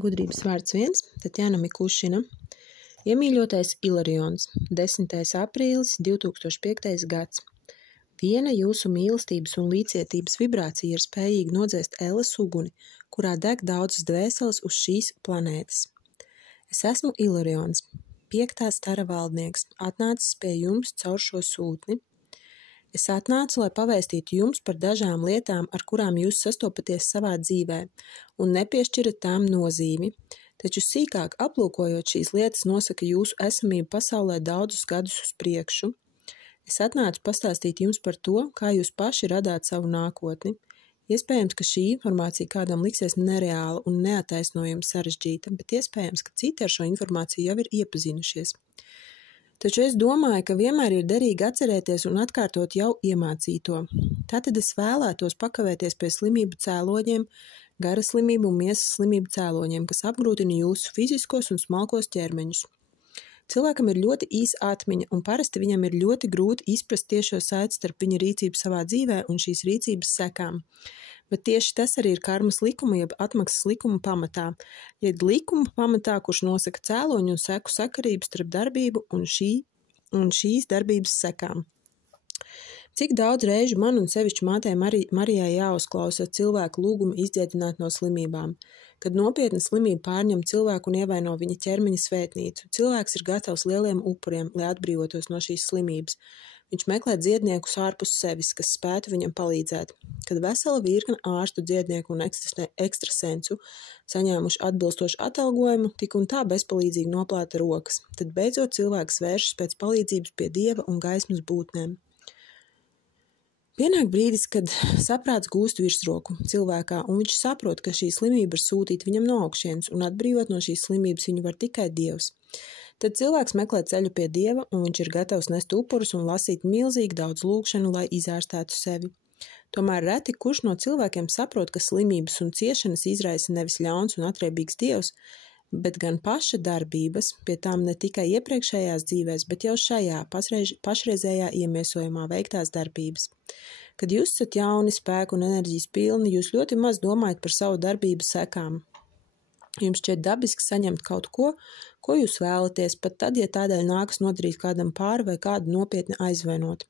Gudrības vārds 1, Tatjana Mikušina. Iemīļotais Ilarions, 10. aprīlis 2005. gads. Viena jūsu mīlestības un līdzcietības vibrācija ir spējīga nodzēst elles uguni, kurā deg daudzas dvēseles uz šīs planētas. Es esmu Ilarions, 5. stara valdnieks, atnācis pie jums caur šo sūtni. Es atnācu, lai pavēstītu jums par dažām lietām, ar kurām jūs sastopaties savā dzīvē, un nepiešķirat tām nozīmi, taču sīkāk aplūkojot šīs lietas nosaka jūsu esamību pasaulē daudzus gadus uz priekšu. Es atnācu pastāstīt jums par to, kā jūs paši radāt savu nākotni. Iespējams, ka šī informācija kādam liksies nereāla un neattaisnojama sarežģīta, bet iespējams, ka citi ar šo informāciju jau ir iepazinušies. Taču es domāju, ka vienmēr ir derīgi atcerēties un atkārtot jau iemācīto. Tātad es vēlētos pakavēties pie slimību cēloņiem, garas slimību un miesas slimību cēloņiem, kas apgrūtina jūsu fiziskos un smalkos ķermeņus. Cilvēkam ir ļoti īsa atmiņa, un parasti viņam ir ļoti grūti izprast tiešo saiti starp viņa rīcību savā dzīvē un šīs rīcības sekām. Bet tieši tas arī ir karmas likuma, jeb atmaksas likuma pamatā, jeb likuma pamatā, kurš nosaka cēloņu un seku sakarību starp darbību un šīs darbības sekām. Cik daudz reižu man un sevišķi mātei Marijai jāuzklausa cilvēku lūgumu izdziedināt no slimībām. Kad nopietna slimība pārņem cilvēku un ievaino viņa ķermeņa svētnīcu, cilvēks ir gatavs lieliem upuriem, lai atbrīvotos no šīs slimības. Viņš meklē dziedniekus ārpus sevis, kas spētu viņam palīdzēt. Kad vesela virkne ārstu, dziednieku un ekstrasensu saņēmuši atbilstošu atalgojumu, tik un tā bezpalīdzīgi noplāta rokas, tad beidzot cilvēks vēršas pēc palīdzības pie dieva un gaismas būtnēm. Pienāk brīdis, kad saprāts gūst virsroku cilvēkā, un viņš saprot, ka šī slimība ir sūtīta viņam no augšienes, un atbrīvot no šīs slimības viņu var tikai Dievs. Tad cilvēks meklē ceļu pie Dieva, un viņš ir gatavs nest upurus un lasīt milzīgi daudz lūgšanu, lai izārstētu sevi. Tomēr reti kurš no cilvēkiem saprot, ka slimības un ciešanas izraisa nevis ļauns un atriebīgs Dievs, bet gan paša darbības, pie tām ne tikai iepriekšējās dzīvēs, bet jau šajā pašreizējā iemiesojumā veiktās darbības. Kad jūs esat jauni, spēku un enerģijas pilni, jūs ļoti maz domājat par savu darbību sekām. Jums šķiet dabiski saņemt kaut ko, ko jūs vēlaties, pat tad, ja tādēļ nākas nodarīt kādam pāri vai kādu nopietni aizvainot.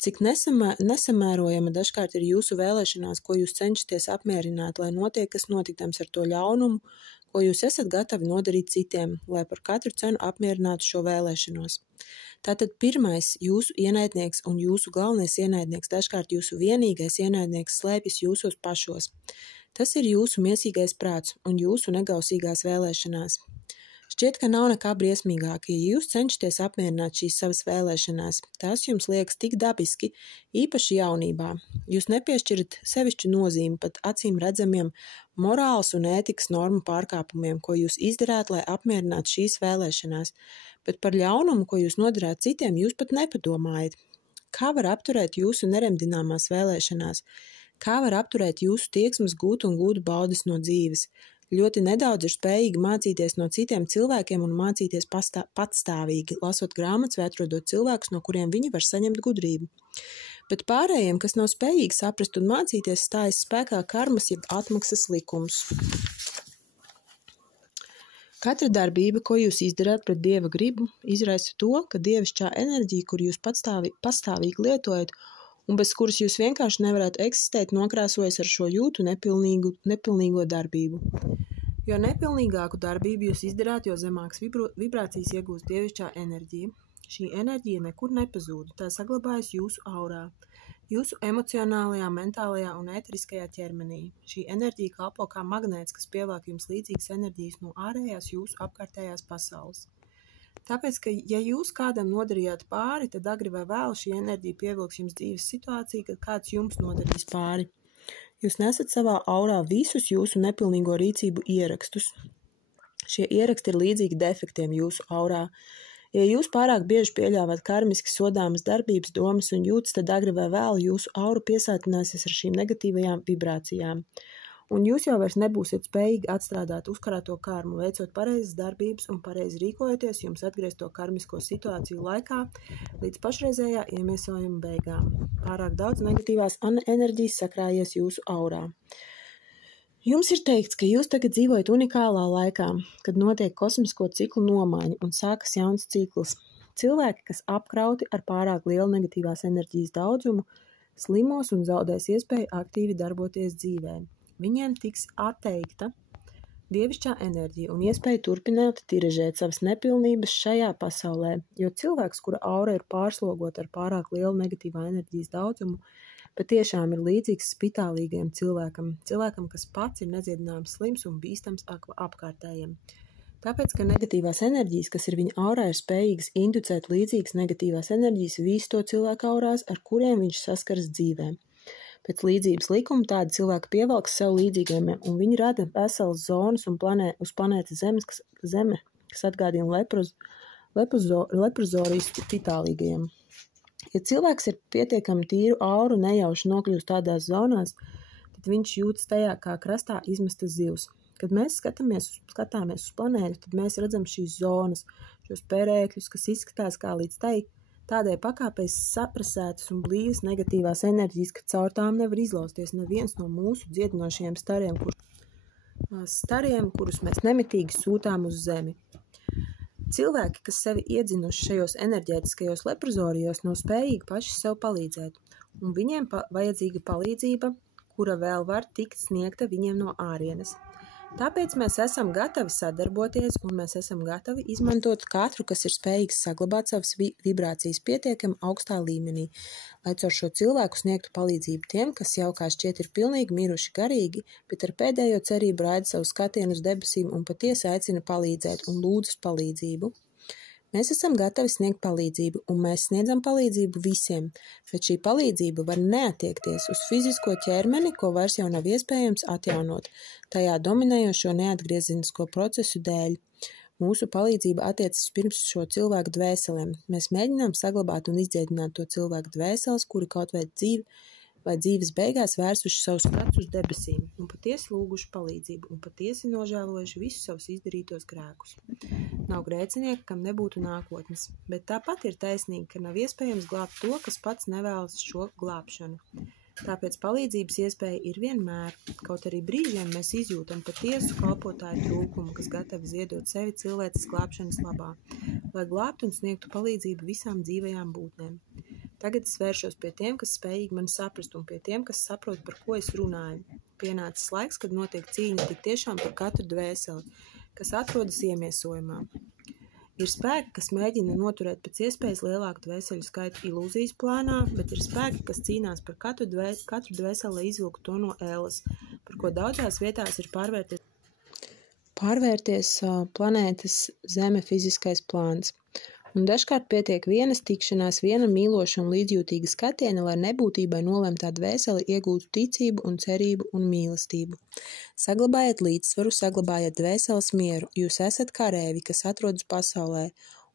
Cik nesamērojama dažkārt ir jūsu vēlēšanās, ko jūs cenšaties apmierināt, lai notiek, kas notiktams ar to ļaunumu, ko jūs esat gatavi nodarīt citiem, lai par katru cenu apmierinātu šo vēlēšanos. Tātad pirmais jūsu ienaidnieks un jūsu galvenais ienaidnieks, dažkārt jūsu vienīgais ienaidnieks slēpjas jūsos pašos. Tas ir jūsu miesīgais prāts un jūsu negausīgās vēlēšanās. Šķiet, ka nav nekā briesmīgāka, ja jūs cenšaties apmierināt šīs savas vēlēšanās. Tās jums liekas tik dabiski, īpaši jaunībā. Jūs nepiešķirat sevišķu nozīmi pat acīm redzamiem morāls un ētikas normu pārkāpumiem, ko jūs izdarāt, lai apmierinātu šīs vēlēšanās, bet par ļaunumu, ko jūs nodarāt citiem, jūs pat nepadomājat. Kā var apturēt jūsu neremdināmās vēlēšanās? Kā var apturēt jūsu tieksmes gūt un gūt baudas no dzīves? Ļoti nedaudz ir spējīgi mācīties no citiem cilvēkiem un mācīties patstāvīgi, lasot grāmatas vai atrodot cilvēkus, no kuriem viņi var saņemt gudrību. Bet pārējiem, kas nav spējīgi saprast un mācīties, stājas spēkā karmas jeb atmaksas likums. Katra darbība, ko jūs izdarāt pret Dieva gribu, izraisa to, ka dievišķā enerģija, kur jūs pastāvīgi lietojat, un bez kuras jūs vienkārši nevarētu eksistēt, nokrāsojas ar šo jūtu nepilnīgo darbību. Jo nepilnīgāku darbību jūs izdarāt, jo zemākas vibrācijas iegūst dievišķā enerģija. Šī enerģija nekur nepazūd, tā saglabājas jūsu aurā, jūsu emocionālajā, mentālajā un ēteriskajā ķermenī. Šī enerģija kalpo kā magnēts, kas pievāk jums līdzīgas enerģijas no ārējās jūsu apkārtējās pasaules. Tāpēc, ka ja jūs kādam nodarījāt pāri, tad agri vai vēl šī enerģija pievilks jums dzīves situāciju, kad kāds jums nodarīs pāri. Jūs nesat savā aurā visus jūsu nepilnīgo rīcību ierakstus. Šie ieraksti ir līdzīgi defektiem jūsu aurā. Ja jūs pārāk bieži pieļāvāt karmiski sodāmas darbības, domas un jūtas, tad agri vai vēl jūsu aura piesātināsies ar šīm negatīvajām vibrācijām. Un jūs jau vairs nebūsiet spējīgi atstrādāt uzkarāto karmu, veicot pareizas darbības un pareizi rīkojoties, jums atgriezt to karmisko situāciju laikā līdz pašreizējā iemiesojuma beigām. Pārāk daudz negatīvās enerģijas sakrājies jūsu aurā. Jums ir teikts, ka jūs tagad dzīvojat unikālā laikā, kad notiek kosmisko ciklu nomaiņa un sākas jauns cikls. Cilvēki, kas apkrauti ar pārāk lielu negatīvās enerģijas daudzumu, slimos un zaudēs iespēju aktīvi darboties dzīvē. Viņiem tiks atteikta dievišķā enerģija un iespēja turpināt tiražēt savas nepilnības šajā pasaulē, jo cilvēks, kura aura ir pārslogota ar pārāk lielu negatīvā enerģijas daudzumu, patiešām ir līdzīgs spitālīgajam cilvēkam, kas pats ir nedziedināms slims un bīstams apkārtējiem. Tāpēc, ka negatīvās enerģijas, kas ir viņa aurā, ir spējīgas inducēt līdzīgas negatīvās enerģijas visu to cilvēku aurās, ar kuriem viņš saskaras dzīvē. Pēc līdzības likuma tādi cilvēki pievelks sev līdzīgiem, un viņi rada veselas zonas un uz planētas Zeme, kas atgādina leprozorijas spitālīgajiem. Ja cilvēks ir pietiekami tīru auru nejauši nokļūst tādās zonās, tad viņš jūtas tajā kā krastā izmestas zivs. Kad mēs skatāmies uz planētu, tad mēs redzam šīs zonas, šos perēkļus, kas izskatās kā līdz tādai pakāpēs saprasētas un blīvas negatīvās enerģijas, ka caur tām nevar izlausties neviens no mūsu dziedinošajiem stariem, kurus mēs nemitīgi sūtām uz Zemi. Cilvēki, kas sevi iedzinuši šajos enerģētiskajos leprozorijos, nav spējīgi paši sev palīdzēt, un viņiem vajadzīga palīdzība, kura vēl var tikt sniegta viņiem no ārienes. Tāpēc mēs esam gatavi sadarboties, un mēs esam gatavi izmantot katru, kas ir spējīgs saglabāt savas vibrācijas pietiekami augstā līmenī, lai caur šo cilvēku sniegtu palīdzību tiem, kas jau kā šķiet ir pilnīgi miruši garīgi, bet ar pēdējo cerību raida savu skatienu uz debesīm un patiesi aicina palīdzēt un lūdzas palīdzību. Mēs esam gatavi sniegt palīdzību, un mēs sniedzam palīdzību visiem, bet šī palīdzība var neattiekties uz fizisko ķermeni, ko vairs jau nav iespējams atjaunot, tajā dominējošo neatgriezenisko procesu dēļ. Mūsu palīdzība attiecas pirms šo cilvēku dvēselēm. Mēs mēģinām saglabāt un izdziedināt to cilvēku dvēseles, kuri kaut vai dzīves beigās vērsuši savus skats uz debesīm un patiesi lūguši palīdzību un patiesi nožēlojuši visus savus izdarītos grēkus. Nav grēcinieka, kam nebūtu nākotnes, bet tāpat ir taisnīgi, ka nav iespējams glābt to, kas pats nevēlas šo glābšanu. Tāpēc palīdzības iespēja ir vienmēr, kaut arī brīžiem mēs izjūtam patiesu kalpotāju trūkumu, kas gatavi ziedot sevi cilvēces glābšanas labā, lai glābtu un sniegtu palīdzību visām dzīvajām būtnēm. Tagad es vēršos pie tiem, kas spējīgi mani saprast, un pie tiem, kas saprot, par ko es runāju. Pienācis laiks, kad notiek cīņa tik tiešām par katru dvēseli, kas atrodas iemiesojumā. Ir spēki, kas mēģina noturēt pēc iespējas lielāku dvēseļu skaitu ilūzijas plānā, bet ir spēki, kas cīnās par katru dvēseli, lai izvilktu to no ēles, par ko daudzās vietās ir pārvērties planētas Zeme fiziskais plāns. Un dažkārt pietiek vienas tikšanās, viena mīloša un līdzjūtīga skatiena, lai nebūtībai nolemtā dvēseli iegūtu ticību un cerību un mīlestību. Saglabājiet līdzsvaru, saglabājiet dvēseles mieru, jūs esat karēvi, kas atrodas pasaulē,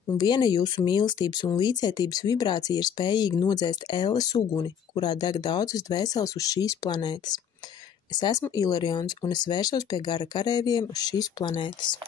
un viena jūsu mīlestības un līdzcietības vibrācija ir spējīga nodzēst ēles uguni, kurā deg daudzas dvēseles uz šīs planētas. Es esmu Ilarions, un es vērsos pie gara karēviem uz šīs planētas.